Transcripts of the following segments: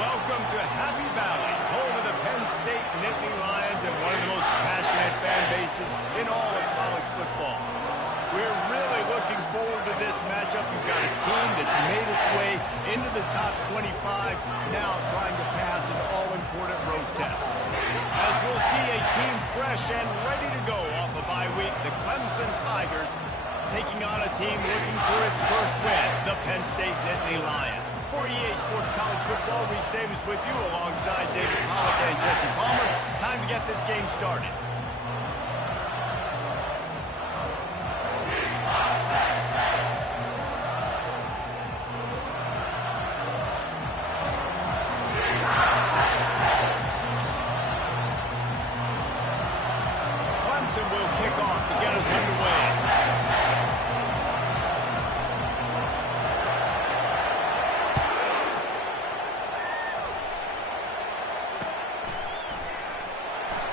Welcome to Happy Valley, home of the Penn State Nittany Lions and one of the most passionate fan bases in all of college football. We're really looking forward to this matchup. We've got a team that's made its way into the top 25, now trying to pass an all-important road test. As we'll see a team fresh and ready to go off a bye week, the Clemson Tigers taking on a team looking for its first win, the Penn State Nittany Lions. For EA Sports College Football, Reese Davis with you alongside David Pollock and Jesse Palmer. Time to get this game started. Clemson will kick off to get us underway.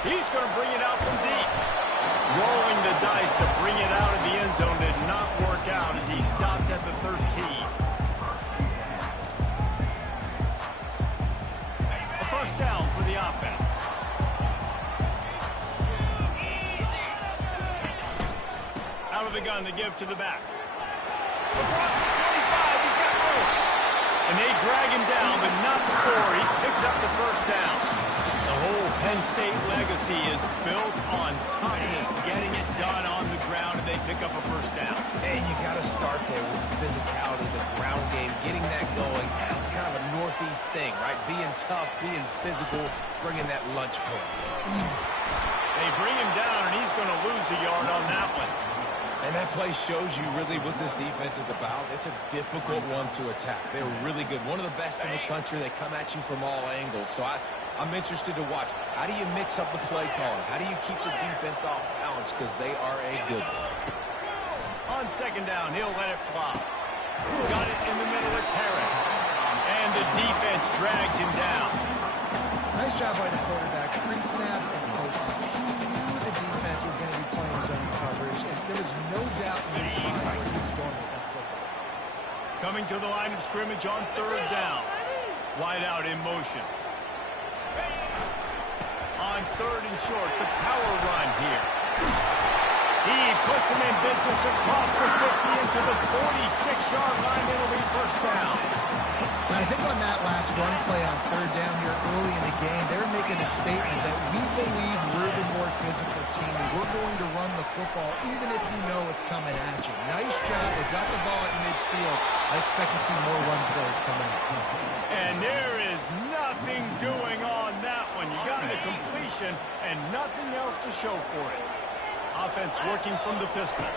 He's going to bring it out from deep. Rolling the dice to bring it out of the end zone did not work out as he stopped at the 13. A first down for the offense. Out of the gun to give to the back. Across the 25, he's got room. And they drag him down, but not before he picks up the first down. The whole Penn State legacy is built on toughness, getting it done on the ground, and they pick up a first down. And you got to start there with the physicality, the ground game, getting that going. It's kind of a Northeast thing, right? Being tough, being physical, bringing that lunch pail. They bring him down, and he's going to lose a yard on that one. And that play shows you really what this defense is about. It's a difficult one to attack. They're really good. One of the best in the country. They come at you from all angles. So I'm interested to watch. How do you mix up the play calling? How do you keep the defense off balance? Because they are a good one. On second down, he'll let it fly. Got it in the middle. It's Harris. And the defense drags him down. Nice job by the quarterback. Pre-snap and post-snap. He knew the defense was going to be playing zone coverage, and there was no doubt in his mind where he was going with that football. Coming to the line of scrimmage on third down. Wide out in motion. On third and short, the power run here. He puts him in business across the 50 into the 46-yard line. It'll be first down. And I think on that last run play on third down here early in the game, they were making a statement that we believe we're the more physical team, and we're going to run the football even if you know it's coming at you. Nice job. They got the ball at midfield. I expect to see more run plays coming up. And there is nothing doing on that one. You got the completion and nothing else to show for it. Offense working from the pistol.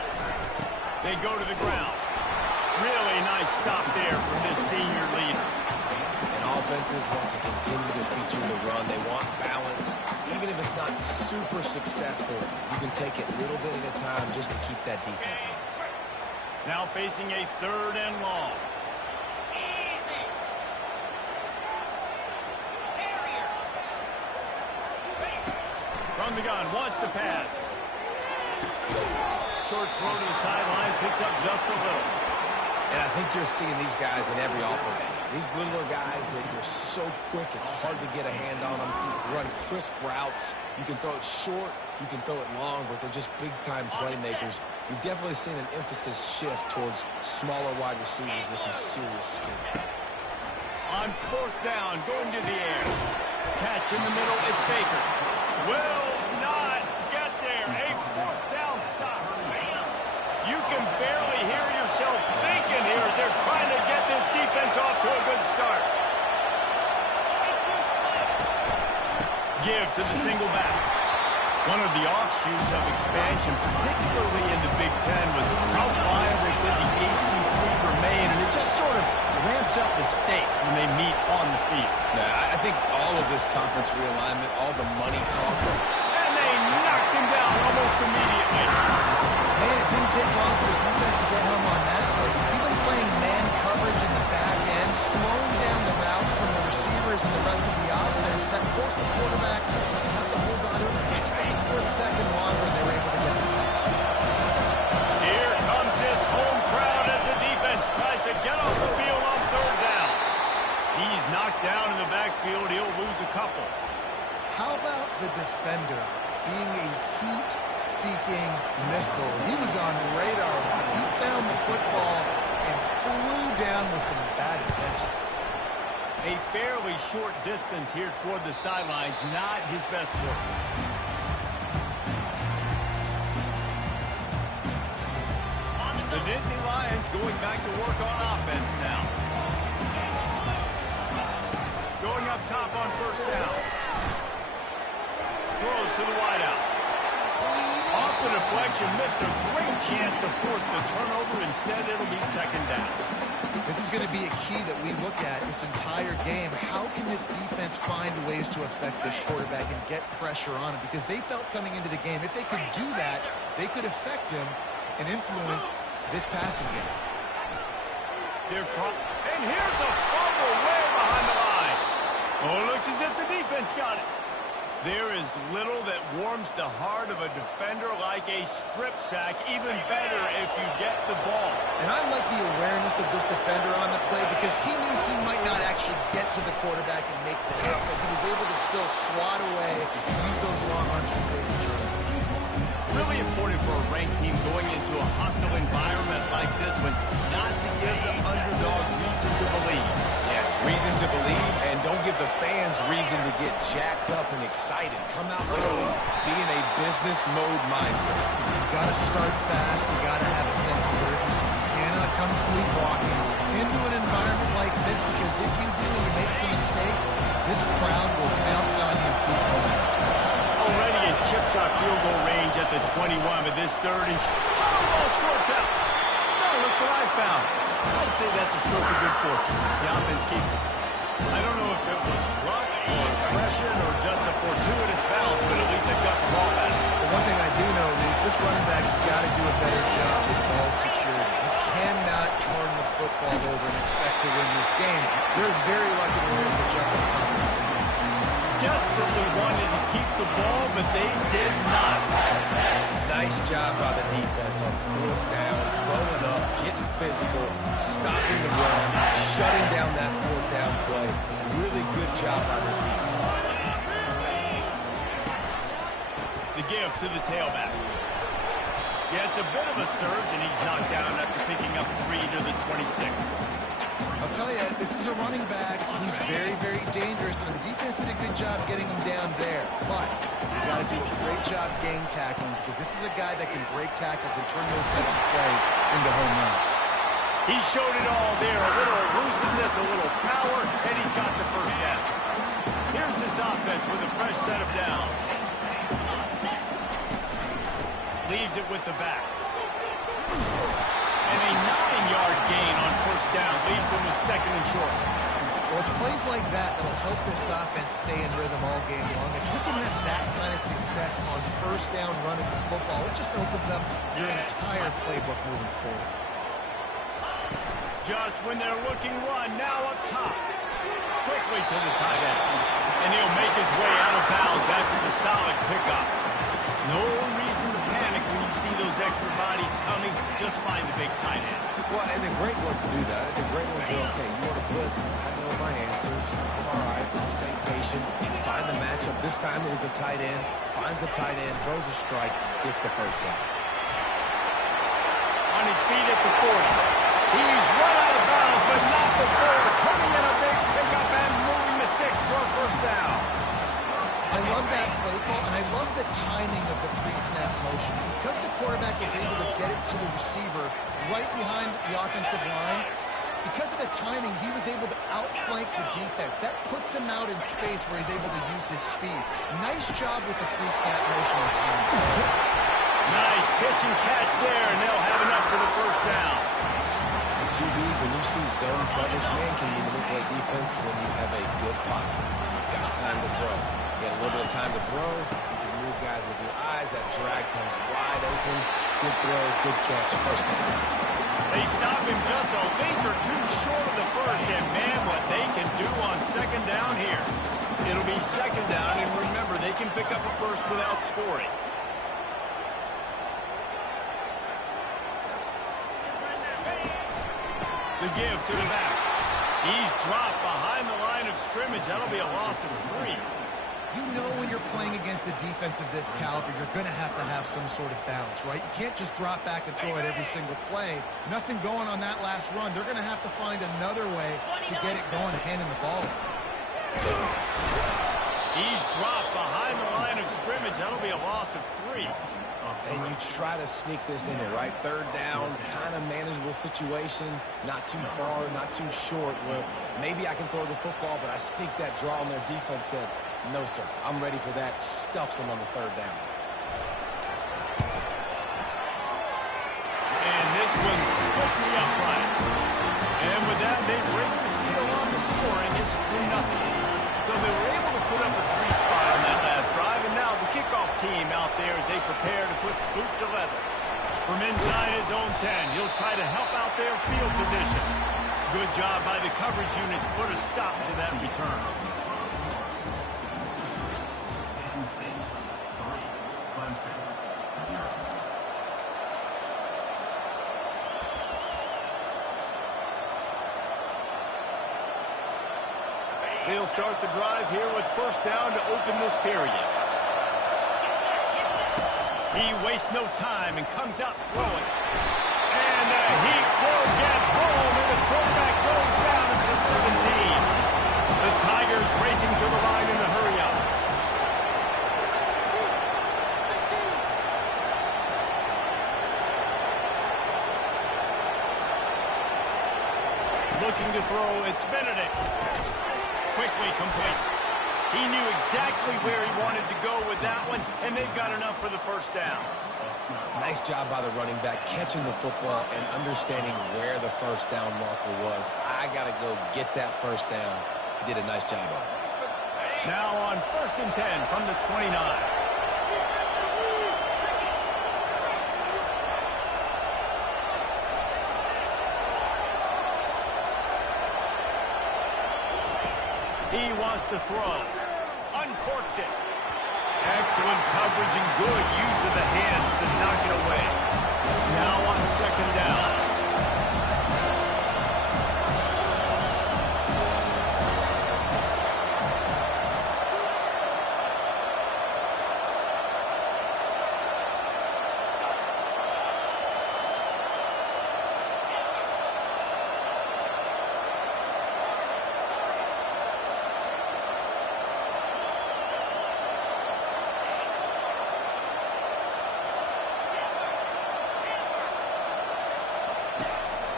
They go to the ground. Really nice stop there from this senior leader. And offenses want to continue to feature the run. They want balance. Even if it's not super successful, you can take it little bit at a time just to keep that defense honest. Now facing a third and long. From the gun, wants to pass. Short throw to the sideline, picks up just a little. And I think you're seeing these guys in every offense. These littler guys, they're so quick, it's hard to get a hand on them. Run crisp routes. You can throw it short, you can throw it long, but they're just big-time playmakers. You've definitely seen an emphasis shift towards smaller wide receivers with some serious skill. On fourth down, going to the air. Catch in the middle, it's Baker. Will not get there. A fourth down stop. You can barely hear yourself thinking here as they're trying to get this defense off to a good start. Give to the single back. One of the offshoots of expansion, particularly in the Big Ten, was how viable could the ACC remain, and it just sort of ramps up the stakes when they meet on the field. Yeah, I think all of this conference realignment, all the money talk. And they knocked him down almost immediately. Man, it didn't take long for the defense to get home on that play. You see them playing man coverage in the back end, slowing down the routes from the receivers and the rest of the offense. That forced the quarterback to have to hold on to him just a split second longer, and they were able to get the sack. Here comes this home crowd as the defense tries to get off the field on third down. He's knocked down in the back the defender being a heat-seeking missile. He was on radar. He found the football and flew down with some bad intentions. A fairly short distance here toward the sidelines, not his best work. The Nittany Lions going back to work on offense now. Going up top on first down. Throws to the wideout. Off the deflection, missed a great chance to force the turnover. Instead, it'll be second down. This is going to be a key that we look at this entire game. How can this defense find ways to affect this quarterback and get pressure on him? Because they felt coming into the game, if they could do that, they could affect him and influence this passing game. And here's a fumble way behind the line. Oh, it looks as if the defense got it. There is little that warms the heart of a defender like a strip sack. Even better if you get the ball. And I like the awareness of this defender on the play because he knew he might not actually get to the quarterback and make the hit, but he was able to still swat away and use those long arms to create the turnover. Really important for a ranked team going into a hostile environment like this one, not to give the underdog reason to believe. Yes, reason to believe, and don't give the fans reason to get jacked up and excited. Come out early, be in a business mode mindset. You got to start fast. You got to have a sense of urgency. You cannot come sleepwalking into an environment like this because if you do and you make some mistakes, this crowd will pounce on you and seize momentum. Already in chip shot field goal range at the 21, but this third and the ball squirts out. Now look what I found. I'd say that's a stroke of good fortune. The offense keeps it. I don't know if it was luck or aggression or just a fortuitous bounce, but at least they've got the ball back. But one thing I do know is this running back has got to do a better job with ball security. You cannot turn the football over and expect to win this game. They're very lucky they were able to jump on top of it. Desperately wanted to keep the ball, but they did not. Nice job by the defense on fourth down, going up, getting physical, stopping the run, shutting down that fourth down play. Really good job by this defense. The give to the tailback. Yeah, it's a bit of a surge, and he's knocked down after picking up 3 to the 26. I'll tell you, this is a running back who's very, very dangerous, and the defense did a good job getting him down there. But you got to do a great job game tackling because this is a guy that can break tackles and turn those types of plays into home runs. He showed it all there, a little elusiveness, a little power, and he's got the first down. Here's this offense with a fresh set of downs. Leaves it with the back. And a 9-yard gain on first down. Leaves them with second and short. Well, it's plays like that that'll help this offense stay in rhythm all game long. If you can have that kind of success on first down running the football, it just opens up your entire playbook moving forward. Just when they're looking run, now up top. Quickly to the tight end. And he'll make his way out of bounds after the solid pickup. No reason to panic when you see those extra bodies coming. Just find the big tight end. Well, and the great ones do that. The great ones are, okay, you want to blitz, I know my answers. I'm all right. I'll stay patient. Find the matchup. This time it was the tight end. Finds the tight end, throws a strike, gets the first down. On his feet at the 40. He's run out of bounds, but not before turning in a big pickup and moving the sticks for a first down. I love that play call, and I love the timing of the pre-snap motion. Because the quarterback was able to get it to the receiver right behind the offensive line, because of the timing, he was able to outflank the defense. That puts him out in space where he's able to use his speed. Nice job with the pre-snap motion and timing. Nice pitch and catch there, and they'll have enough for the first down. QBs, when you see zone coverage, man, can you manipulate defense when you have a good pocket? You've got time to throw. You got a little bit of time to throw. You can move guys with your eyes. That drag comes wide open. Good throw, good catch, first down. They stop him just a length or two short of the first, and man, what they can do on second down here. It'll be second down, and remember, they can pick up a first without scoring. The give to the back. He's dropped behind the line of scrimmage. That'll be a loss of 3. You know when you're playing against a defense of this caliber, you're going to have some sort of balance, right? You can't just drop back and throw it every single play. Nothing going on that last run. They're going to have to find another way to get it going, handing the ball off. He's dropped behind the line of scrimmage. That'll be a loss of 3. And you try to sneak this in there, right? Third down, kind of manageable situation, not too far, not too short, where maybe I can throw the football, but I sneak that draw on their defense, said, no, sir, I'm ready for that. Stuffs them on the third down. And this one splits the uprights. And with that, they break the seal on the scoring. It's 3-0. So they were able to put up a 3 spot on that last drive, and now the kickoff team out there as they prepare to put boot to leather. From inside his own 10, he'll try to help out their field position. Good job by the coverage unit to put a stop to that return. They'll start the drive here with first down to open this period. He wastes no time and comes out throwing. And he will get home, and the quarterback goes down at the 17. The Tigers racing to the line in a hurry-up. Looking to throw, it's Benedict. Quickly complete. He knew exactly where he wanted to go with that one, and they've got enough for the first down. Nice job by the running back, catching the football and understanding where the first down marker was. I got to go get that first down. He did a nice job of it. Now on 1st and 10 from the 29. He wants to throw. Uncorks it. Excellent coverage and good use of the hands to knock it away. Now on 2nd down.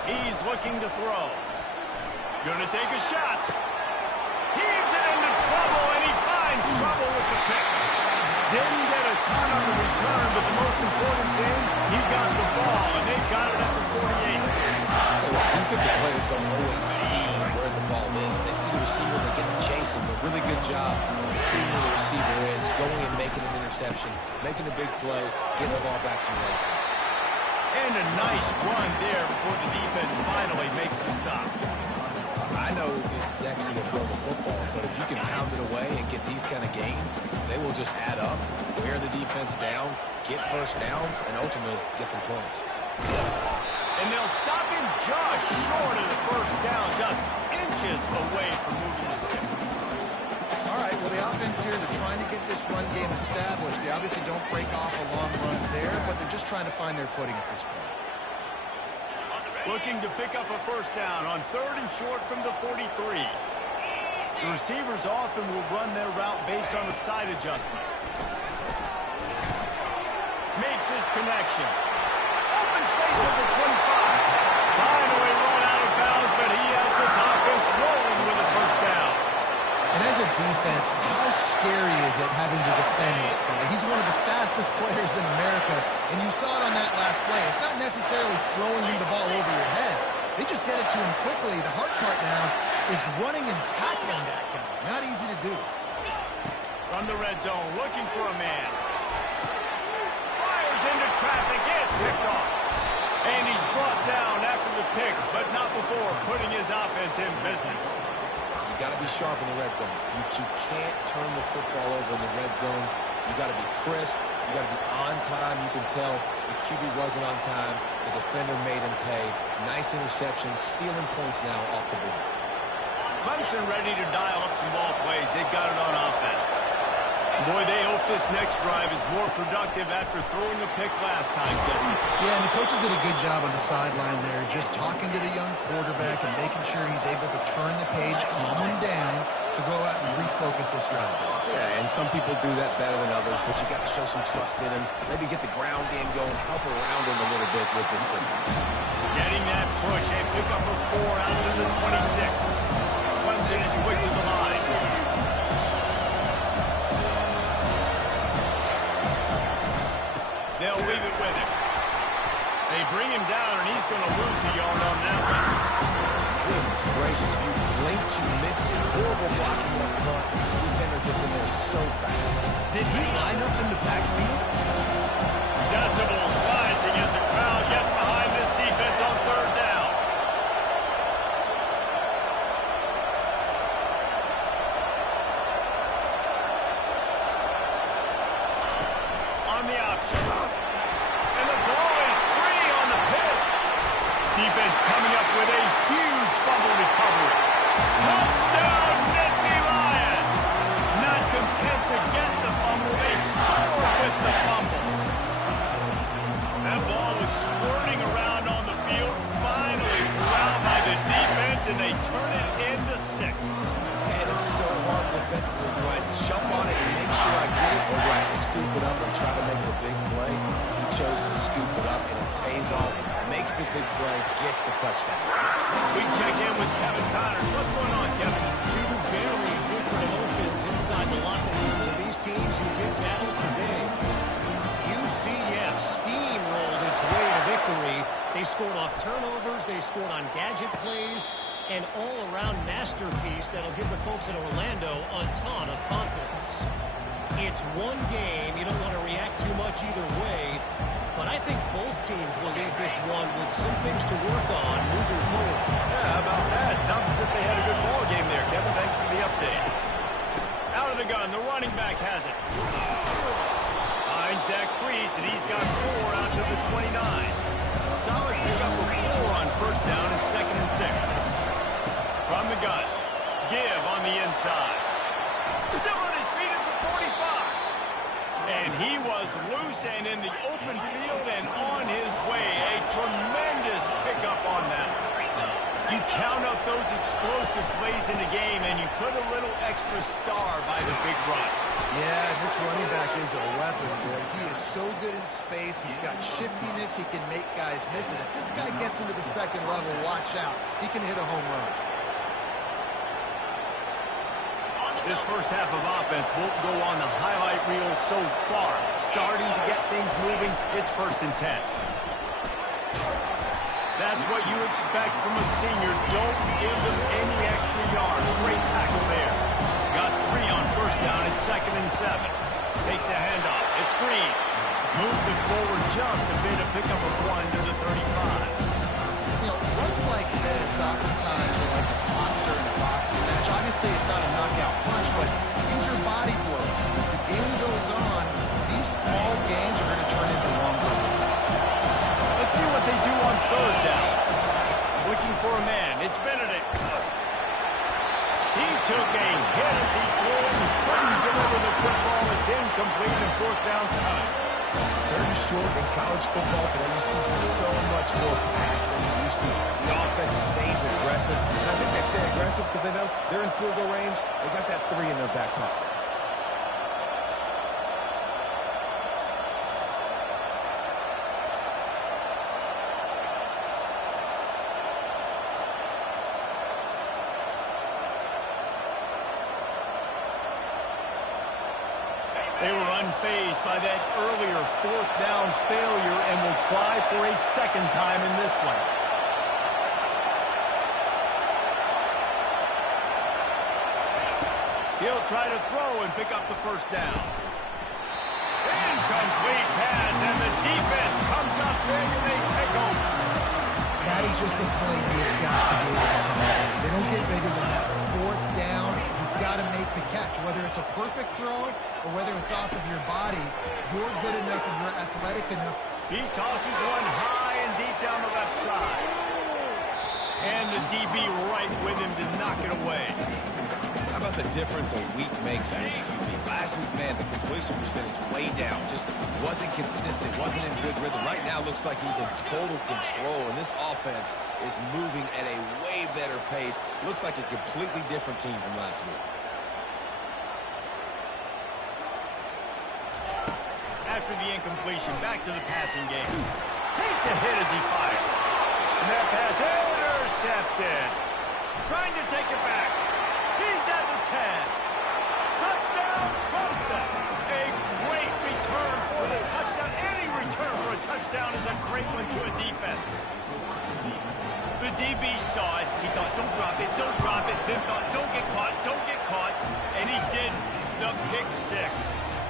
He's looking to throw. Gonna take a shot. Heaves it into trouble, and he finds trouble with the pick. Didn't get a ton on the return, but the most important thing, he got the ball, and they've got it at the 48. Defensive players don't always see where the ball is. They see the receiver, they get to chase him. A really good job seeing where the receiver is, going and making an interception, making a big play, getting the ball back to the offense. And a nice run there before the defense finally makes the stop. I know it's sexy to throw the football, but if you can pound it away and get these kind of gains, they will just add up, wear the defense down, get first downs, and ultimately get some points. And they'll stop him just short of the first down, just inches away from moving the stick. All right, well, the offense here, they're trying to get this run game established. They obviously don't break off a long run there, but they're just trying to find their footing at this point. Looking to pick up a first down on 3rd and short from the 43. The receivers often will run their route based on a side adjustment. Makes his connection. Open space at the 25. Finally run out of bounds, but he has this offense rolling with a first down. And as a defense, how scary is it having to defend this guy? He's one of the fastest players in America, and you saw it on that last play. It's not necessarily throwing him the ball over your head. They just get it to him quickly. The hard part now is running and tackling that guy. Not easy to do. From the red zone, looking for a man. Fires into traffic, gets picked off. And he's brought down after the pick, but not before putting his offense in business. You got to be sharp in the red zone. You can't turn the football over in the red zone. You got to be crisp. You got to be on time. You can tell the QB wasn't on time. The defender made him pay. Nice interception, stealing points now off the board. Clemson ready to dial up some ball plays. They've got it on offense. Boy, they hope this next drive is more productive after throwing a pick last time, Jesse. Yeah, and the coaches did a good job on the sideline there, just talking to the young quarterback and making sure he's able to turn the page, calm him down, to go out and refocus this drive. Yeah, and some people do that better than others, but you got to show some trust in him. Maybe get the ground game going, help around him a little bit with this system. Getting that push and pick up a 4 out to the 26. Clemson is quick to the line. They'll leave it with him. They bring him down, and he's going to lose a yard on that one. Goodness gracious, if you blinked, you missed it. Horrible blocking up front. The defender gets in there so fast. Did he line up in the backfield? Decibels rising as the crowd gets behind this defense on third down. On the option. And the ball is free on the pitch. Defense coming up with a huge fumble recovery. Touchdown, Nittany Lions! Not content to get the fumble, they score with the fumble. That ball was squirting around on the field, finally threw out by the defense, and they turn it into 6. Man, it's so hard defensively. Do I jump on it and make sure I get it, or do I scoop it up and try to make the big play? He chose to scoop it up, and it pays off. Makes the big play, gets the touchdown. We check in with Kevin Connors. What's going on, Kevin? Two very different emotions inside the locker rooms of these teams who did battle today. UCF steamrolled its way to victory. They scored off turnovers, they scored on gadget plays, an all-around masterpiece that'll give the folks in Orlando a ton of confidence. It's one game, you don't want to react too much either way, but I think both teams will leave this one with some things to work on moving forward. Yeah, how about that? Sounds as if they had a good ball game there, Kevin. Thanks for the update. Out of the gun, the running back has it. Finds Zach Priest, and he's got 4 out to the 29. Solid pickup of 4 on first down and 2nd and 6. From the gun, Give on the inside. Still on his feet at the 45. And he was loose and in the open field and on his way. A tremendous pickup on that. You count up those explosive plays in the game, and you put a little extra star by the big run. Yeah, this running back is a weapon, boy. He is so good in space. He's got shiftiness. He can make guys miss it. If this guy gets into the second level, watch out. He can hit a home run. This first half of offense won't go on the highlight reel so far. Starting to get things moving, it's 1st and 10. That's what you expect from a senior. Don't give them any extra yards. Great tackle there. Got 3 on first down and 2nd and 7. Takes the handoff. It's Green. Moves it forward just a bit to pick up a 1 to the 35. You know, runs like this oftentimes are like a boxer in a boxing match. Obviously, it's not a knockout punch, but these are body blows. As the game goes on, these small gains are going to turn into longer ones. Let's see what they do on third down. Looking for a man. It's Benedict. He took a hit as he threw it and couldn't deliver the football. It's incomplete and 4th down time. 3rd and short in college football today. You see so much more pass than you used to. The offense stays aggressive. And I think they stay aggressive because they know they're in field goal range. They got that 3 in their back pocket. They were unfazed by that earlier 4th down failure and will try for a 2nd time in this one. He'll try to throw and pick up the 1st down. Incomplete pass, and the defense comes up big and they take over. That is just a play you've got to be able to come up. They don't get bigger than that. 4th down, you've got to make the catch. Whether it's a perfect throw or whether it's off of your body, you're good enough and you're athletic enough. He tosses one high and deep down the left side. And the DB right with him to knock it away. How about the difference a week makes as a QB? Last week, man, the completion percentage way down. Just wasn't consistent, wasn't in good rhythm. Right now, looks like he's in total control, and this offense is moving at a way better pace. Looks like a completely different team from last week. After the incompletion, back to the passing game. Takes a hit as he fires. And that pass intercepted. Trying to take it back. He's at the 10. Touchdown, Clemson. A great return for the touchdown. Any return for a touchdown is a great one to a defense. The DB saw it. He thought, don't drop it, don't drop it. Then thought, don't get caught, don't get caught. And he did the pick six.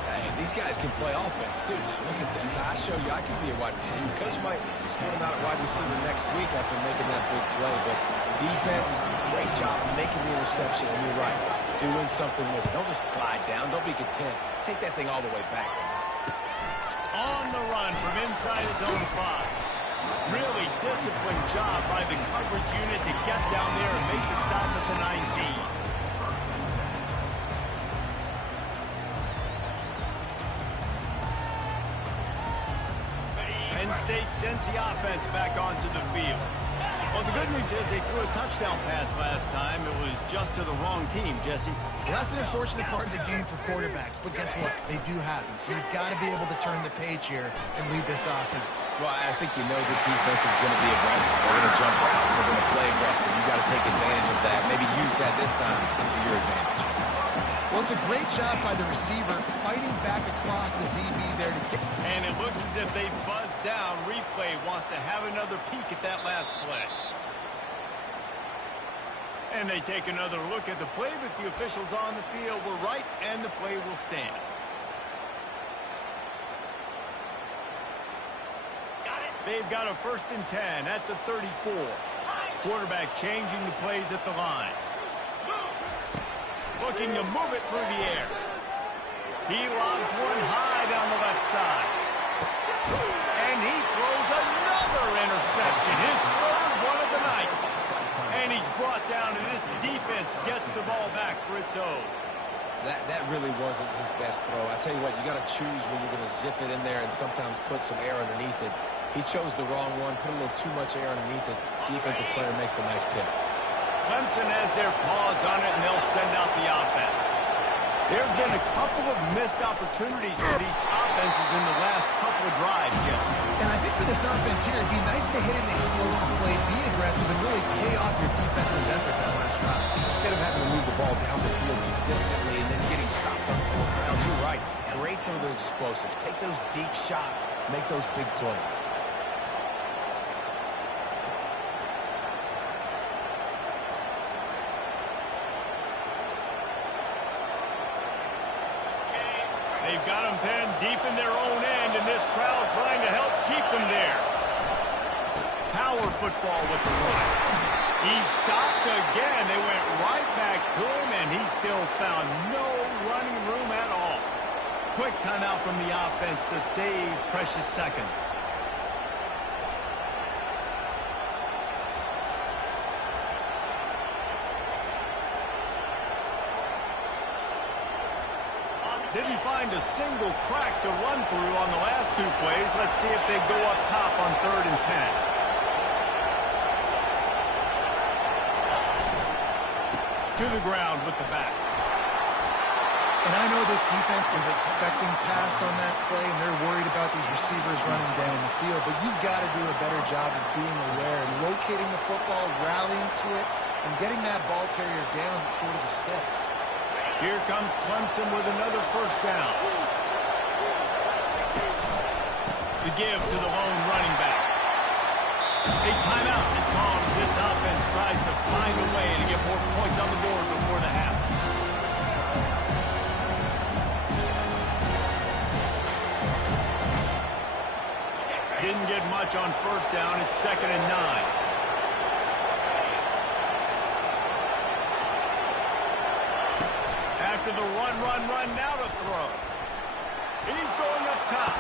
Hey, these guys can play offense, too. Now, look at this. I show you I can be a wide receiver. Coach might split him out at wide receiver next week after making that big play. But defense, great job making the interception. And you're right, doing something with it. Don't just slide down. Don't be content. Take that thing all the way back. On the run from inside his own 5. Really disciplined job by the coverage unit to get down there and make the stop at the 19. Penn State sends the offense back onto the field. Well, the good news is they threw a touchdown pass last time. It was just to the wrong team, Jesse. Well, that's an unfortunate part of the game for quarterbacks, but guess what? They do happen. So you've got to be able to turn the page here and lead this offense. Well, I think you know this defense is going to be aggressive. They're going to jump routes. They're going to play aggressive. You got to take advantage of that. Maybe use that this time to your advantage. Well, it's a great job by the receiver fighting back across the DB there to get. And it looks as if they buzzed down. Replay wants to have another peek at that last play. And they take another look at the play, but the officials on the field were right, and the play will stand. They've got a 1st and 10 at the 34. Quarterback changing the plays at the line. Looking to move it through the air. He lobs one high down the left side. And he throws another interception, his 3rd one of the night. And he's brought down, and this defense gets the ball back for its own. That really wasn't his best throw. I tell you what, you got to choose when you're going to zip it in there and sometimes put some air underneath it. He chose the wrong one, put a little too much air underneath it. Defensive player makes the nice pick. Clemson has their paws on it, and they'll send out the offense. There have been a couple of missed opportunities for these offenses in the last couple of drives, Jesse. And I think for this offense here, it'd be nice to hit an explosive play, be aggressive, and really pay off your defense's effort that last drive. Instead of having to move the ball down the field consistently and then getting stopped on the ground, you're right. Create some of those explosives. Take those deep shots. Make those big plays. They've got them pinned deep in their own end, and this crowd trying to help keep them there. Power football with the run. He stopped again. They went right back to him, and he still found no running room at all. Quick timeout from the offense to save precious seconds. Didn't find a single crack to run through on the last 2 plays. Let's see if they go up top on 3rd and 10. To the ground with the back. And I know this defense was expecting pass on that play, and they're worried about these receivers running down the field, but you've got to do a better job of being aware and locating the football, rallying to it, and getting that ball carrier down short of the sticks. Here comes Clemson with another 1st down. The give to the lone running back. A timeout is called as this offense tries to find a way to get more points on the board before the half. Didn't get much on 1st down. It's 2nd and 9. After the run, now to throw. He's going up top.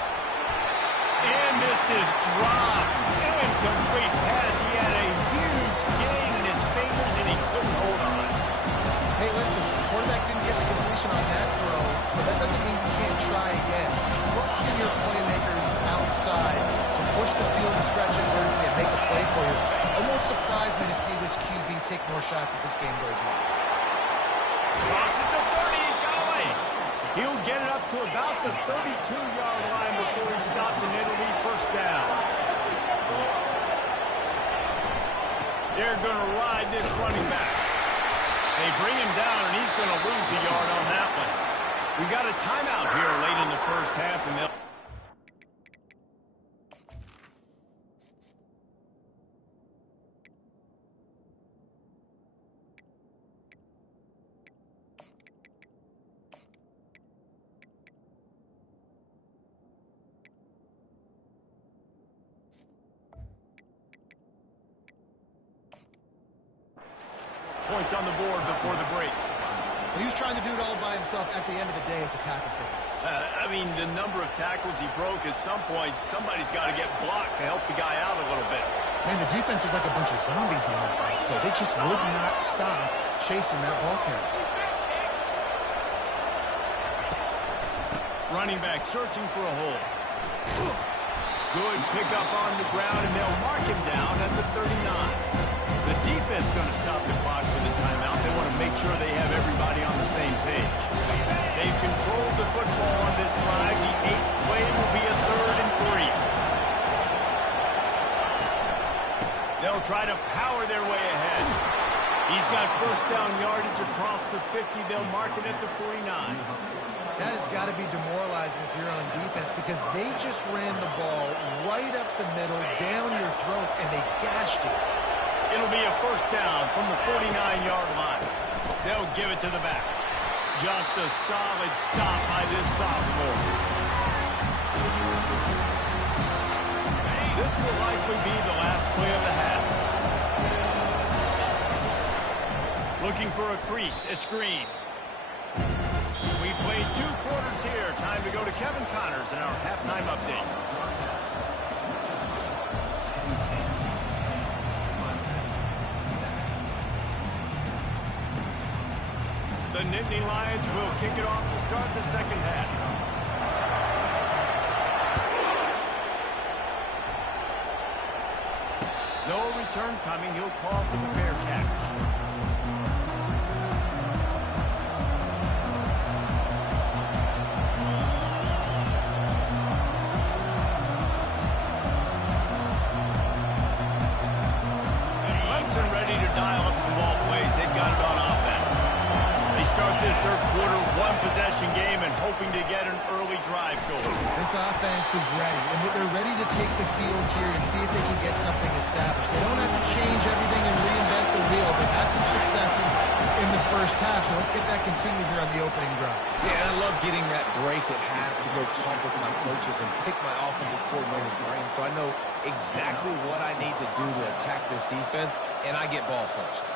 And this is dropped. Incomplete pass. He had a huge gain in his fingers, and he couldn't hold on. Hey, listen, completion on that throw, but that doesn't mean you can't try again. Trust in your playmakers outside to push the field and stretch it vertically and make a play for you. It won't surprise me to see this QB take more shots as this game goes on. Crosses the 30. He's got away. He'll get it up to about the 32-yard line before he stopped, and it'll be first down. They're going to ride this running back. They bring him down, and he's going to lose a yard on that one. We got a timeout here late in the first half, and they'll... Points on the board before the break. Well, he was trying to do it all by himself. At the end of the day, it's a tackle for loss. I mean, the number of tackles he broke, at some point, somebody's got to get blocked to help the guy out a little bit. Man, the defense was like a bunch of zombies on that last play. They just would not stop chasing that ball carrier. Running back searching for a hole. Good pickup on the ground, and they'll mark him down at the 39. The defense going to stop the clock for the timeout. They want to make sure they have everybody on the same page. They've controlled the football on this drive. The 8th play will be a 3rd and 3. They'll try to power their way ahead. He's got first down yardage across the 50. They'll mark it at the 49. That has got to be demoralizing if you're on defense because they just ran the ball right up the middle, down your throats, and they gashed you. It'll be a first down from the 49-yard line. They'll give it to the back. Just a solid stop by this sophomore. This will likely be the last play of the half. Looking for a crease. It's Green. We've played 2 quarters here. Time to go to Kevin Connors in our halftime update. The Nittany Lions will kick it off to start the second half. No return coming. He'll call for the fair catch. Clemson ready to dial up some ball plays. They've got it on offense. They start this third quarter one-possession game and hoping to get an early drive going. This offense is ready, and they're ready to take the field here and see if they can get something established. They don't have to change everything and reinvent the wheel. They've had some successes in the first half, so let's get that continued here on the opening drive. Yeah, I love getting that break at half to go talk with my coaches and pick my offensive coordinator's brain so I know exactly what I need to do to attack this defense, and I get ball first.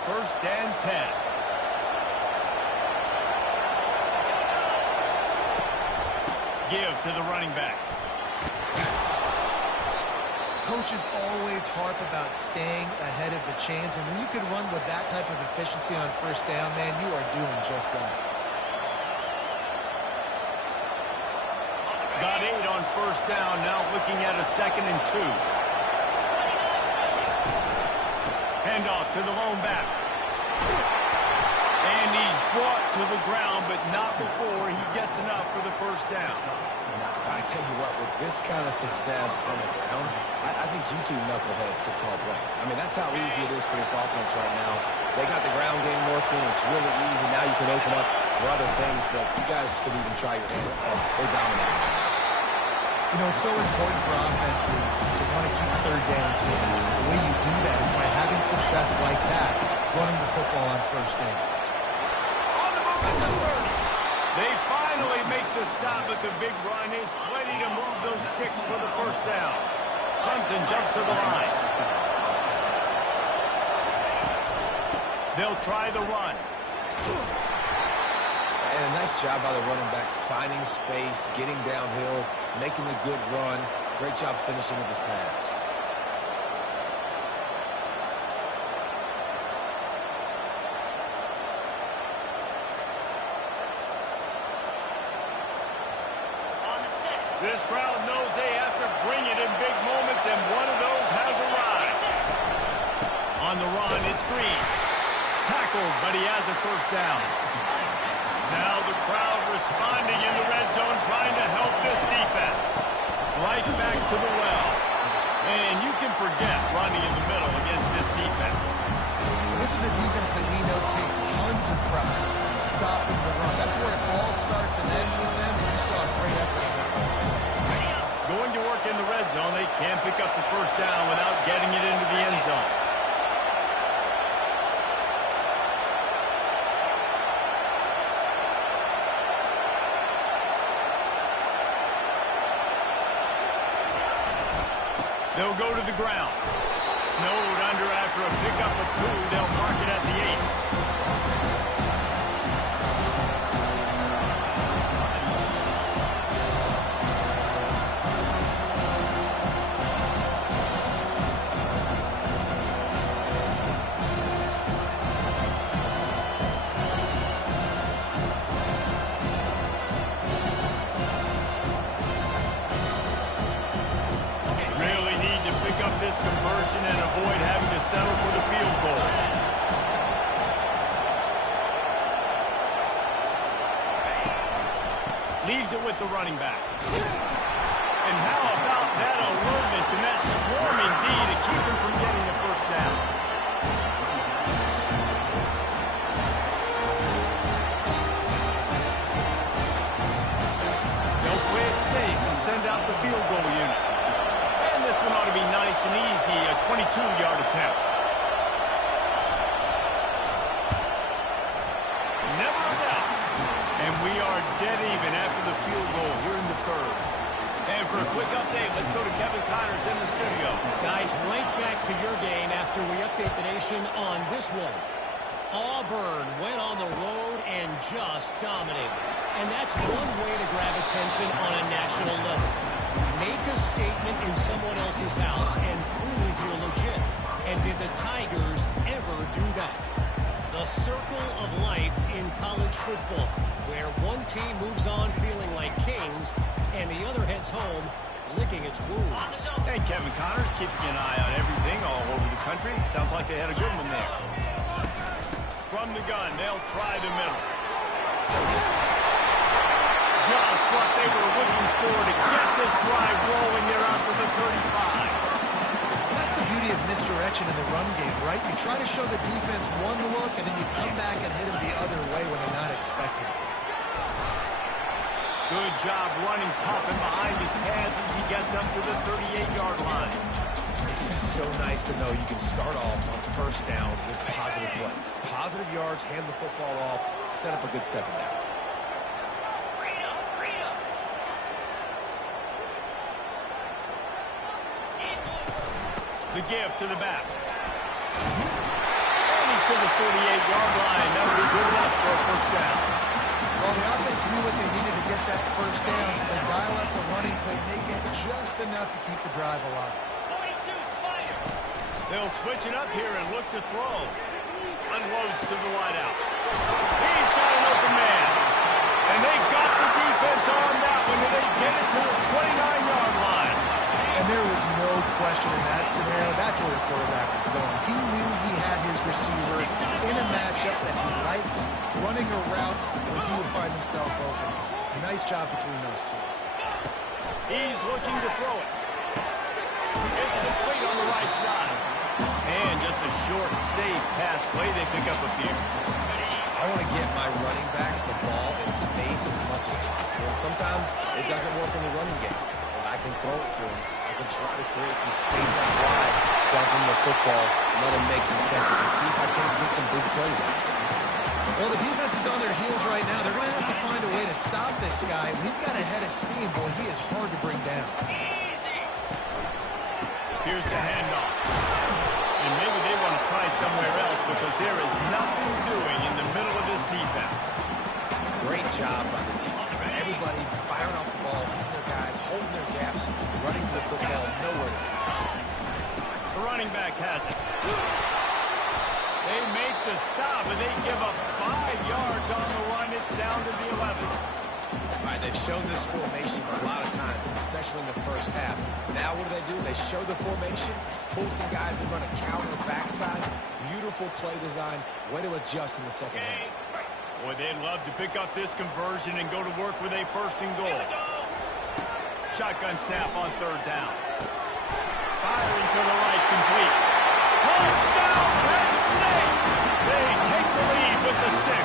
First and 10. Give to the running back. Coaches always harp about staying ahead of the chains, and when you can run with that type of efficiency on first down, man, you are doing just that. Got 8 on first down, now looking at a 2nd and 2. Handoff to the lone back. And he's brought to the ground, but not before he gets enough for the first down. I tell you what, with this kind of success on the ground, I think you two knuckleheads could call plays. I mean, that's how easy it is for this offense right now. They got the ground game working. It's really easy. Now you can open up for other things, but you guys could even try your hand because they're dominating. You know, it's so important for offenses to want to keep third downs going. The way you do that is by having success like that, running the football on first down. On the move at the 30. They finally make the stop, but the big run is plenty to move those sticks for the first down. Clemson jumps to the line. They'll try the run. And a nice job by the running back, finding space, getting downhill, making a good run. Great job finishing with his pads. This crowd knows they have to bring it in big moments, and one of those has arrived. On the run, it's Green. Tackled, but he has a first down. Now the crowd responding in the red zone, trying to help this defense. Right back to the well. And you can forget running in the middle against this defense. This is a defense that we know takes tons of pride stopping the run. That's where it all starts and ends with them. You saw a great effort on that last play. Going to work in the red zone, they can't pick up the first down without getting it into the end zone. They'll go to the ground. Snowed under after a pickup of 2. They'll mark it at the 8. Conversion and avoid having to settle for the field goal. Leaves it with the running back. And how about that alertness and that swarming D to keep him from getting the first down? They'll play it safe and send out the field goal unit. This one ought to be nice and easy, a 22-yard attempt. Never a doubt. And we are dead even after the field goal here in the third. And for a quick update, let's go to Kevin Connors in the studio. Guys, right back to your game after we update the nation on this one. Auburn went on the road and just dominated. And that's one way to grab attention on a national level. Make a statement in someone else's house and prove you're legit. And did the Tigers ever do that? The circle of life in college football, where one team moves on feeling like kings and the other heads home licking its wounds. Hey, Kevin Connors, keeping an eye on everything all over the country. Sounds like they had a good one there. From the gun, they'll try the middle. Just what they were looking for to get this drive rolling there out to the 35. That's the beauty of misdirection in the run game, right? You try to show the defense one look, and then you come back and hit them the other way when they're not expecting it. Good job running top and behind his pads as he gets up to the 38-yard line. This is so nice to know you can start off on first down with positive plays. Positive yards, hand the football off, set up a good second down. The give to the back. And he's to the 38-yard line. That would be good enough for a first down. Well, the offense knew what they needed to get that first down, so they dial up the running play. They get just enough to keep the drive alive. They'll switch it up here and look to throw. Unloads to the wideout. He's got an open man. And they got the defense on that one, and they get it to the 29-yard line. And there was no question in that scenario. That's where the quarterback was going. He knew he had his receiver in a matchup that he liked, running a route where he would find himself open. Nice job between those two. He's looking to throw it. It's complete on the right side. And just a short, safe pass play. They pick up a few. I want to get my running backs the ball in space as much as possible. And sometimes it doesn't work in the running game. But I can throw it to him. I can try to create some space out wide, dump him the football, let him make some catches, and see if I can get some big plays out. Well, the defense is on their heels right now. They're going to have to find a way to stop this guy. When he's got a head of steam, boy, he is hard to bring down. Here's the handoff. And maybe they want to try somewhere else because there is nothing doing in the middle of this defense. Great job by the defense. Everybody firing off the ball, hitting their guys, holding their gaps, running to the football, nowhere to go. The running back has it. They make the stop, and they give up 5 yards on the run. It's down to the 11. All right, they've shown this formation a lot of times, especially in the first half. Now what do? They show the formation, pull some guys and run a counter backside. Beautiful play design. Way to adjust in the second half. Boy, they'd love to pick up this conversion and go to work with a first and goal. Shotgun snap on third down. Firing to the right, complete. Touchdown, Penn State! They take the lead with the 6.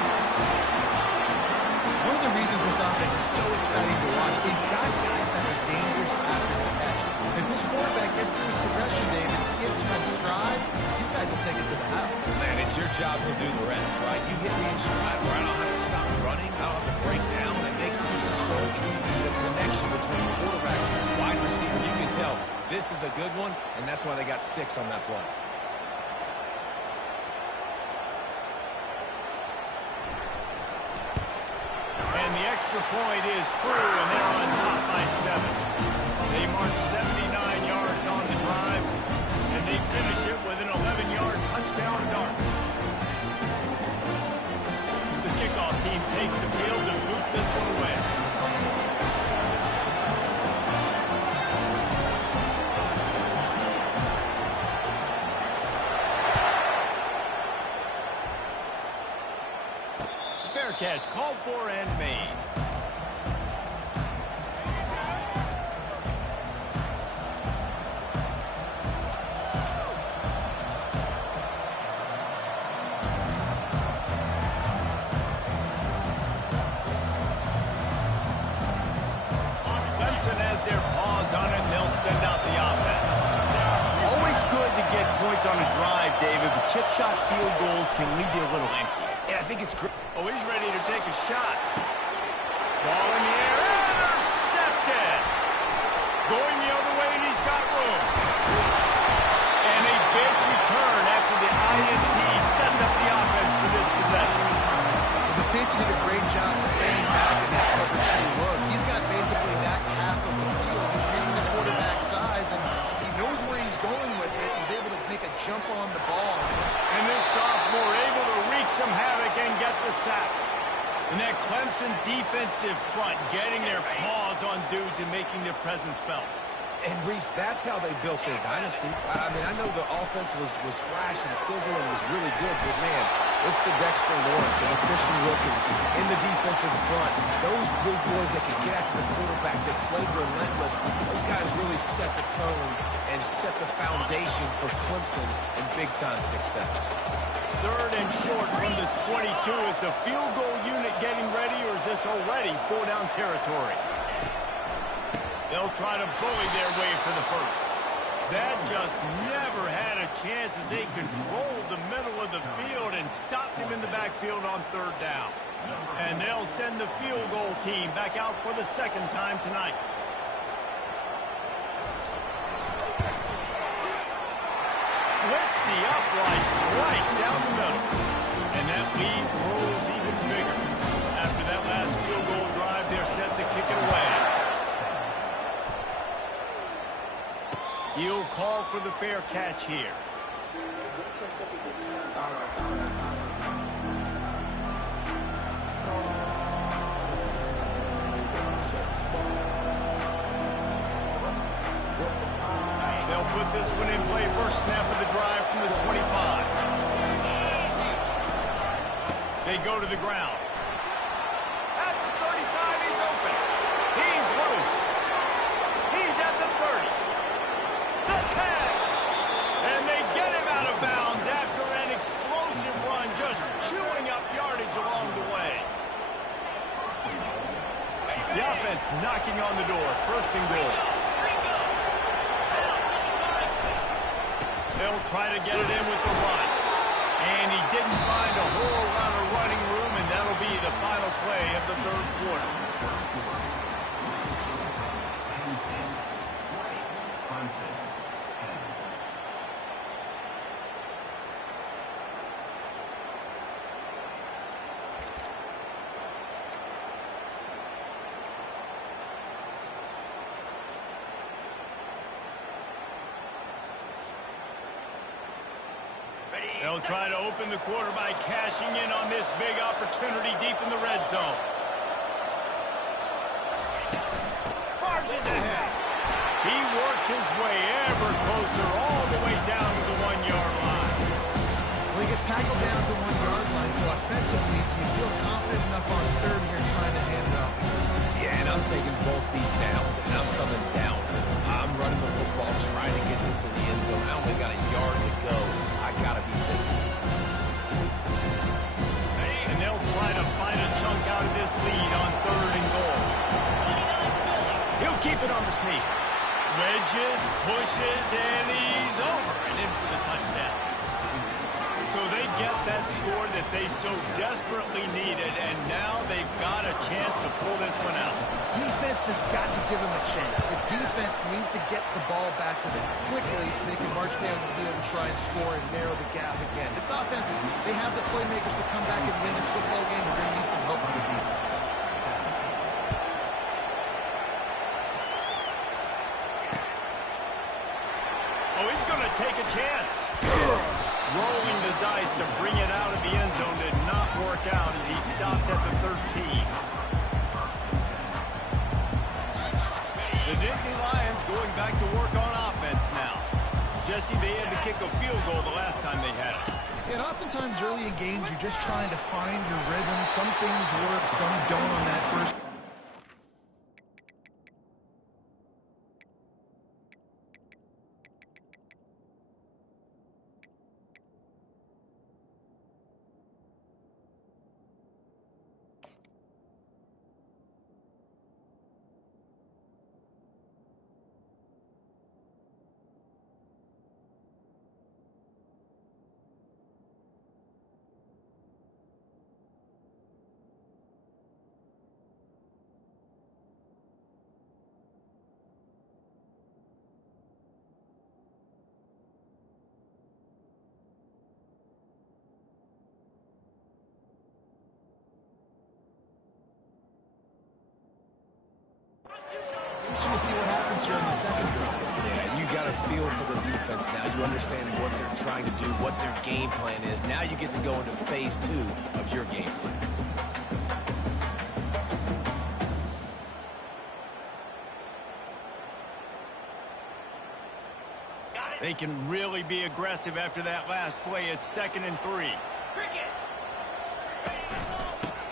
One of the reasons this offense is so exciting to watch, they've got guys that are dangerous after the catch. If this quarterback gets through his progression, David, gets him in stride, these guys will take it to the house. Man, it's your job to do the rest, right? You get me in stride where I don't have to stop running, I don't have to break down. That makes it so easy. The connection between quarterback and wide receiver, you can tell this is a good one, and that's why they got 6 on that play. And the extra point is true, and they're on top by 7. They march 79 yards on the drive, and they finish it with an 11-yard touchdown dart. The kickoff team takes the field to boot this one away. Fair catch, called for and made. Clemson has their paws on it, and they'll send out the offense. Always good to get points on a drive, David, but chip shot field goals can leave you a little empty. And I think it's great. Oh, he's ready to take a shot. Ball in the air, intercepted. Going the other way, and he's got room. And a big return after the INT sets up the offense for this possession. The safety did a great job staying back in that cover 2 look. He's got basically that half of the field. He's reading the quarterback's eyes, and he knows where he's going with it. He's able to make a jump on the ball. And this sophomore able to wreak some havoc and get the sack. And that Clemson defensive front getting their paws on dudes and making their presence felt. And, Reese, that's how they built their dynasty. I mean, I know the offense was flash and sizzle and was really good, but, man, it's the Dexter Lawrence and the Christian Wilkinson in the defensive front. Those big boys that can get after the quarterback, that play relentless, those guys really set the tone and set the foundation for Clemson and big-time success. Third and short from the 22. Is the field goal unit getting ready, or is this already 4-down territory? They'll try to bully their way for the first. That just never had a chance as they controlled the middle of the field and stopped him in the backfield on third down. And they'll send the field goal team back out for the second time tonight. Splits the uprights right down the middle. And that lead grows even bigger. After that last field goal drive, they're set to kick it away. He'll call for the fair catch here. They'll put this one in play. First snap of the drive from the 25. They go to the ground. At the 35, he's open. He's loose. He's at the 30. The 10. And they get him out of bounds after an explosive run, just chewing up yardage along the way. The offense knocking on the door. First and goal. They'll try to get it in with the run. And he didn't find a whole lot of running room, and that'll be the final play of the third quarter. They'll try to open the quarter by cashing in on this big opportunity deep in the red zone. He works his way ever closer all the way down to the 1-yard line. Well, he gets tackled down at the 1-yard line, so offensively, do you feel confident enough on third here trying to hand it off? Yeah, and I'm taking both these downs, and I'm coming down. I'm running the football, trying to get this in the end zone. I only got a yard to go. I got to be physical. And they'll try to find a chunk out of this lead on 3rd and goal. He'll keep it on the sneak. Wedges, pushes, and he's over and in for the touchdown. So they get that score that they so desperately needed, and now they've got a chance to pull this one out. Defense has got to give them a chance. The defense needs to get the ball back to them quickly so they can march down the field and try and score and narrow the gap again. This offense, they have the playmakers to come back and win this football game. They're going to need some help from the defense. Oh, he's going to take a chance. Rolling the dice to bring it out of the end zone did not work out as he stopped at the 13. The Nittany Lions going back to work on offense now. Jesse, they had to kick a field goal the last time they had it. And oftentimes early in games, you're just trying to find your rhythm. Some things work, some don't on that first. To see what happens here in the second drive. Yeah, you got a feel for the defense now. You understand what they're trying to do, what their game plan is. Now you get to go into phase 2 of your game plan. They can really be aggressive after that last play. It's 2nd and 3.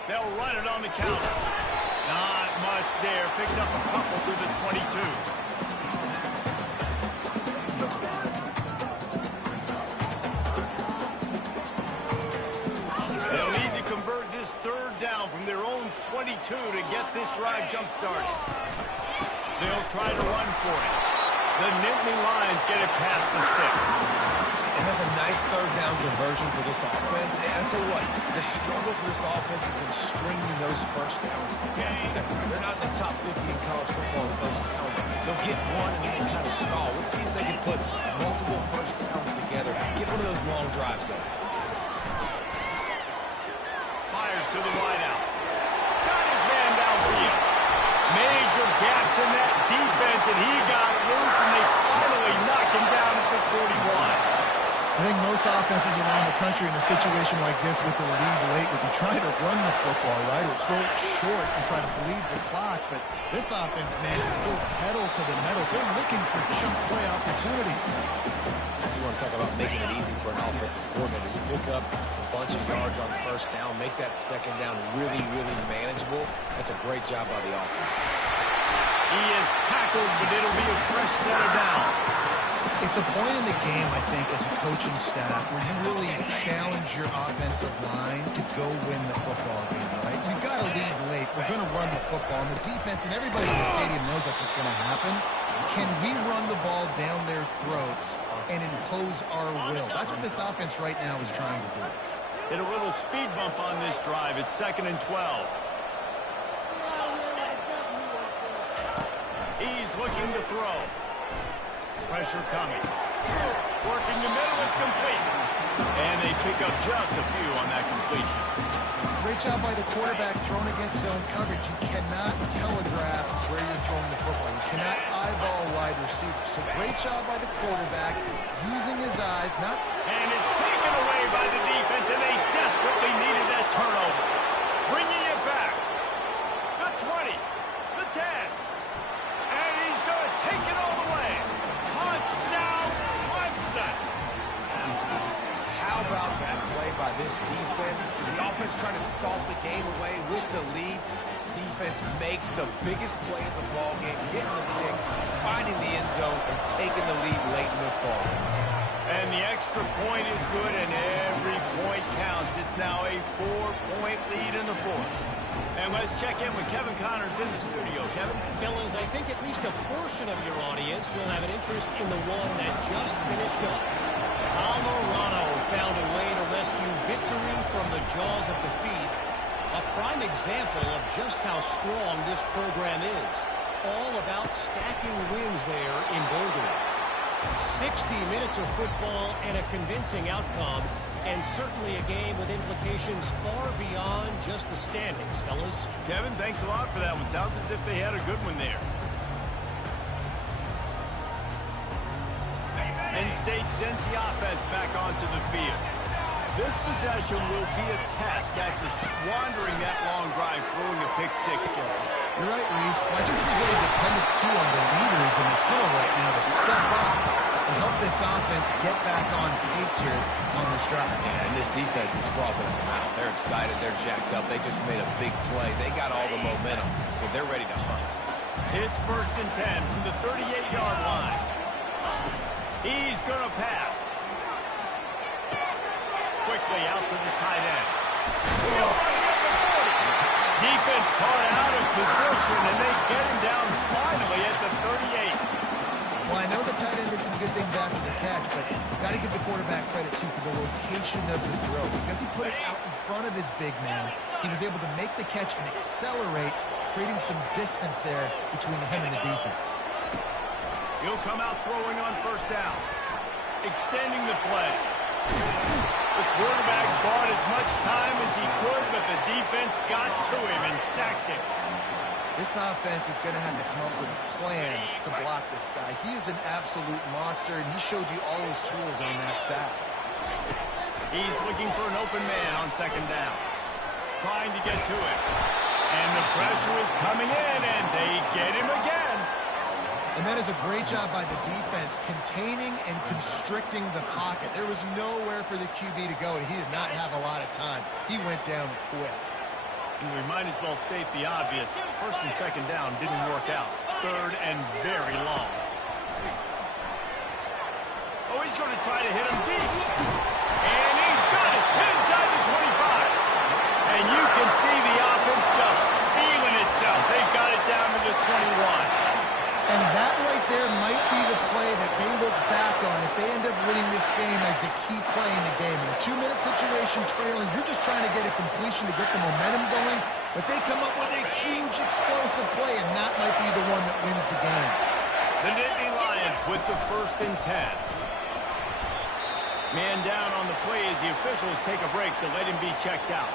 They'll run it on the counter. Not much there. Picks up a couple through the 22. They'll need to convert this 3rd down from their own 22 to get this drive jump-started. They'll try to run for it. The Nittany Lions get it past the sticks. And that's a nice 3rd down conversion for this offense. And I'll tell you what, the struggle for this offense has been stringing those first downs together. They're not in the top 50 in college football in first downs. They'll get one and then they kind of stall. Let's see if they can put multiple first downs together. Get one of those long drives going. Fires to the wideout. Got his man downfield. Major gaps in that defense, and he got loose, and they finally knock him down at the 41. I think most offenses around the country in a situation like this with the lead late would be trying to run the football, right, or throw it short and try to bleed the clock. But this offense, man, is still pedal to the metal. They're looking for chunk play opportunities. You want to talk about making it easy for an offensive coordinator. You pick up a bunch of yards on 1st down, make that 2nd down really, really manageable. That's a great job by the offense. He is tackled, but it'll be a fresh set of downs. It's a point in the game, I think, as a coaching staff where you really challenge your offensive line to go win the football game, right? We've got to lead late. We're going to run the football. And the defense and everybody in the stadium knows that's what's going to happen. Can we run the ball down their throats and impose our will? That's what this offense right now is trying to do. Hit a little speed bump on this drive. It's 2nd and 12. He's looking to throw. Pressure coming. Working the middle, it's complete. And they pick up just a few on that completion. Great job by the quarterback throwing against zone coverage. You cannot telegraph where you're throwing the football. You cannot eyeball wide receivers. So great job by the quarterback using his eyes. And it's taken away by the defense, and they desperately needed that turnover. Bringing it back. The 20. The 10. And he's going to take it all the way offense trying to salt the game away with the lead. Defense makes the biggest play of the ball game, getting the pick, finding the end zone, and taking the lead late in this ball game. And the extra point is good, and every point counts. It's now a 4-point lead in the fourth. And let's check in with Kevin Connors in the studio. Kevin? Fellas, I think at least a portion of your audience will have an interest in the one that just finished up. Colorado found a way to rescue victory from the jaws of defeat. A prime example of just how strong this program is. All about stacking wins there in Boulder. 60 minutes of football and a convincing outcome, and certainly a game with implications far beyond just the standings, fellas. Kevin, thanks a lot for that one. Sounds as if they had a good one there. Penn State sends the offense back onto the field. This possession will be a test after squandering that long drive, throwing a pick six, Jesse. You're right, Reese. I think this is really dependent, too, on the leaders in this huddle right now to step up and help this offense get back on pace here on this drive. Yeah, and this defense is frothing them out. They're excited. They're jacked up. They just made a big play. They got all the momentum, so they're ready to hunt. It's 1st and 10 from the 38-yard line. He's going to pass. Quickly out to the tight end. Defense caught out of position, and they get him down finally at the 38. Well, I know the tight end did some good things after the catch, but you've got to give the quarterback credit, too, for the location of the throw. Because he put it out in front of his big man, he was able to make the catch and accelerate, creating some distance there between him and the defense. He'll come out throwing on 1st down. Extending the play. The quarterback bought as much time as he could, but the defense got to him and sacked him. This offense is going to have to come up with a plan to block this guy. He is an absolute monster, and he showed you all his tools on that sack. He's looking for an open man on 2nd down. Trying to get to him. And the pressure is coming in, and they get him again. And that is a great job by the defense, containing and constricting the pocket. There was nowhere for the QB to go, and he did not have a lot of time. He went down quick. We might as well state the obvious. 1st and 2nd down didn't work out. 3rd and very long. Oh, he's going to try to hit him deep. And he's got it inside the 25. And you can see the offense just feeling itself. They've got it down to the 21. And that right there might be the play that they look back on if they end up winning this game as the key play in the game. In a 2-minute situation trailing, you're just trying to get a completion to get the momentum going, but they come up with a huge explosive play, and that might be the one that wins the game. The Nittany Lions with the 1st and 10. Man down on the play as the officials take a break to let him be checked out.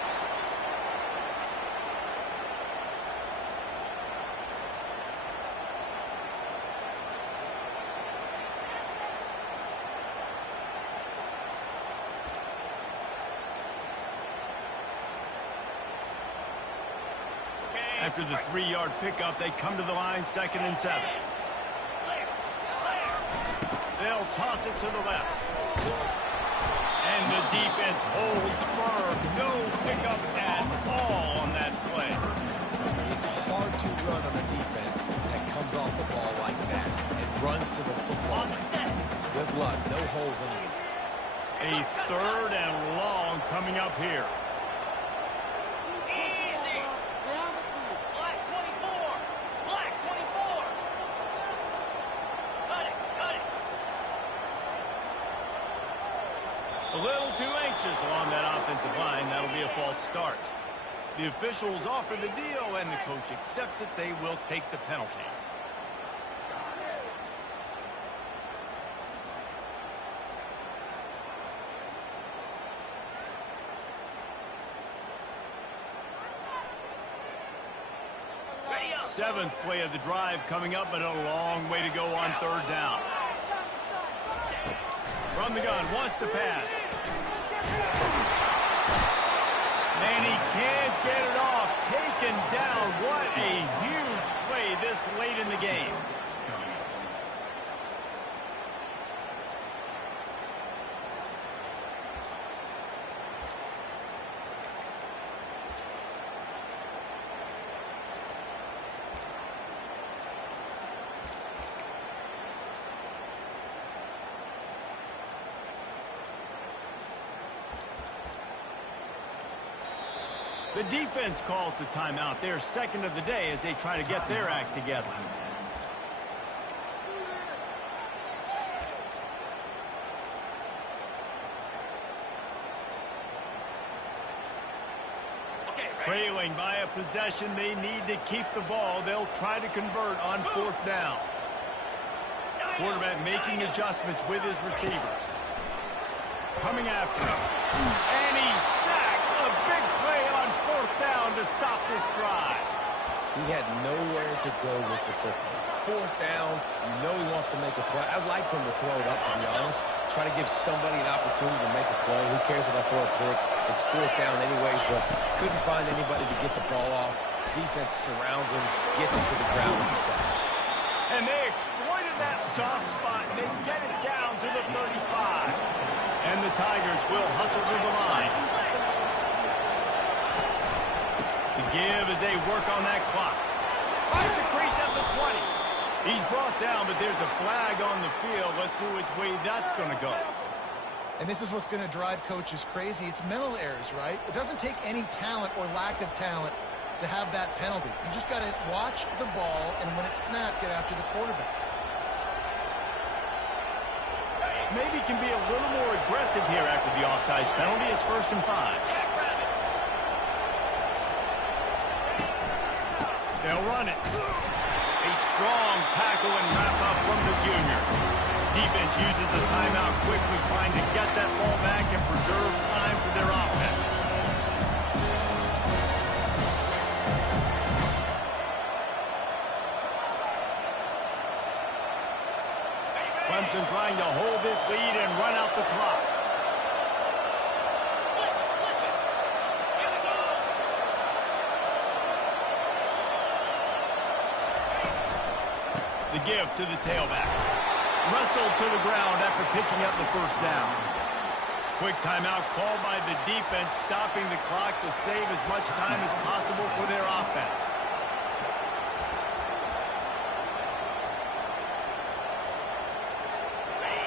After the 3-yard pickup, they come to the line 2nd and 7. They'll toss it to the left. And the defense holds firm. No pickup at all on that play. It's hard to run on a defense that comes off the ball like that and runs to the football like that. Good luck. No holes in it. A 3rd and long coming up here. A little too anxious along that offensive line. That'll be a false start. The officials offer the deal, and the coach accepts it. They will take the penalty. Seventh play of the drive coming up, but a long way to go on 3rd down. From the gun, wants to pass. And he can't get it off. Taken down. What a huge play this late in the game. The defense calls the timeout. Their second of the day as they try to get their act together. Trailing by a possession, they need to keep the ball. They'll try to convert on fourth down. Quarterback making adjustments with his receivers. Coming after him. And he's sacked. A big play on fourth down to stop this drive. He had nowhere to go with the football. Fourth down, you know he wants to make a play. I'd like for him to throw it up, to be honest. Try to give somebody an opportunity to make a play. Who cares if I throw a pick? It's fourth down anyways, but couldn't find anybody to get the ball off. Defense surrounds him, gets it to the ground with the sack. And they exploited that soft spot, and they get it down to the 35. And the Tigers will hustle to the line. The give as they work on that clock. Finds a crease at the 20. He's brought down, but there's a flag on the field. Let's see which way that's going to go. And this is what's going to drive coaches crazy. It's mental errors, right? It doesn't take any talent or lack of talent to have that penalty. You just got to watch the ball, and when it's snapped, get after the quarterback. Maybe can be a little more aggressive here after the offsides penalty. It's 1st and 5. They'll run it. A strong tackle and wrap up from the junior. Defense uses a timeout quickly, trying to get that ball back and preserve time for their offense. Clemson trying to hold this lead and run out the clock. The give to the tailback. Wrestled to the ground after picking up the first down. Quick timeout called by the defense, stopping the clock to save as much time as possible for their offense.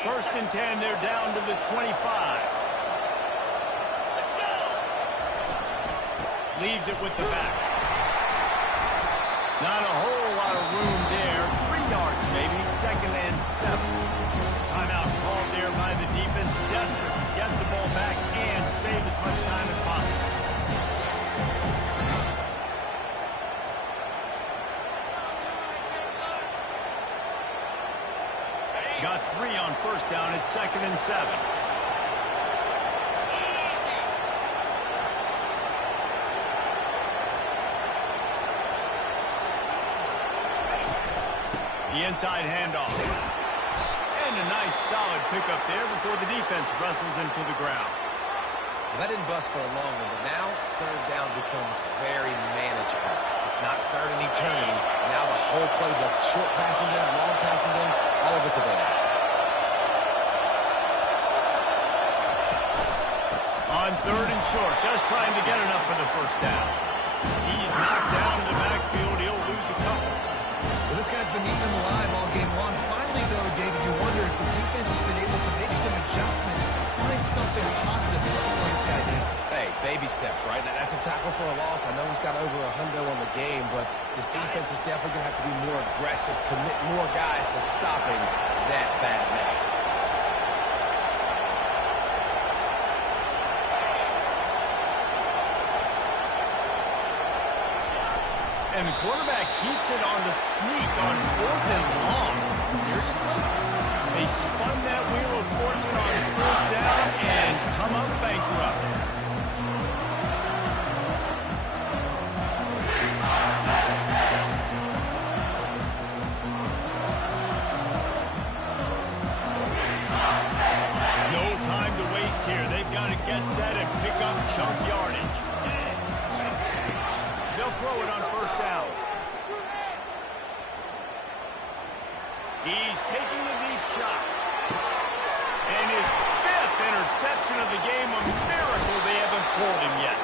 First and 10, they're down to the 25. Leaves it with the back. Not a whole lot of room there. 3 yards maybe, 2nd and 7. Timeout called there by the defense. Desperate to get the ball back and save as much time as possible. Got 3 on first down. It's 2nd and 7. The inside handoff. And a nice solid pickup there before the defense wrestles him to the ground. That didn't bust for a long one, but now 3rd down becomes very manageable. It's not 3rd and eternity. Now the whole playbook, short passing game, long passing game, all of it's available. On 3rd and short, just trying to get enough for the first down. He's knocked down in the backfield. He'll lose a couple. Well, this guy's been eating them alive all game long. Finally, though, David, you wonder if the defense has been able to make some adjustments, find something positive. Looks like this guy did. Hey, baby steps, right? That's a tackle for a loss. I know he's got over $100 on the game, but this defense is definitely going to have to be more aggressive, commit more guys to stopping that bad man. And the quarterback keeps it on the sneak on 4th and long. Seriously? They spun that wheel of fortune on 4th down and come up bankrupt. No time to waste here. They've got to get set and pick up chunk yardage. They'll throw it on 1st down. He's taking the deep shot. And his 5th interception of the game, a miracle they haven't pulled him yet.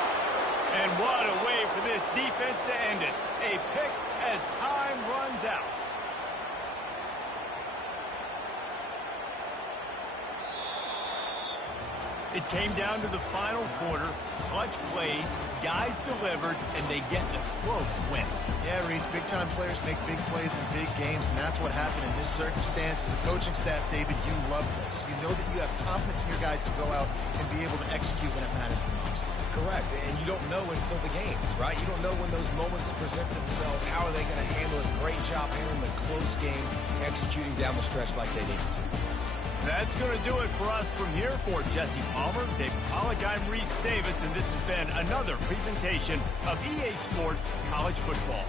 And what a way for this defense to end it. A pick as time runs out. It came down to the final quarter, clutch plays, guys delivered, and they get a close win. Yeah, Reese, big-time players make big plays in big games, and that's what happened in this circumstance. As a coaching staff, David, you love this. You know that you have confidence in your guys to go out and be able to execute when it matters the most. Correct, and you don't know until the games, right? You don't know when those moments present themselves. How are they going to handle it? Great job handling the close game, executing down the stretch like they needed to. That's going to do it for us from here. For Jesse Palmer, Dave Pollack, I'm Reese Davis, and this has been another presentation of EA Sports College Football.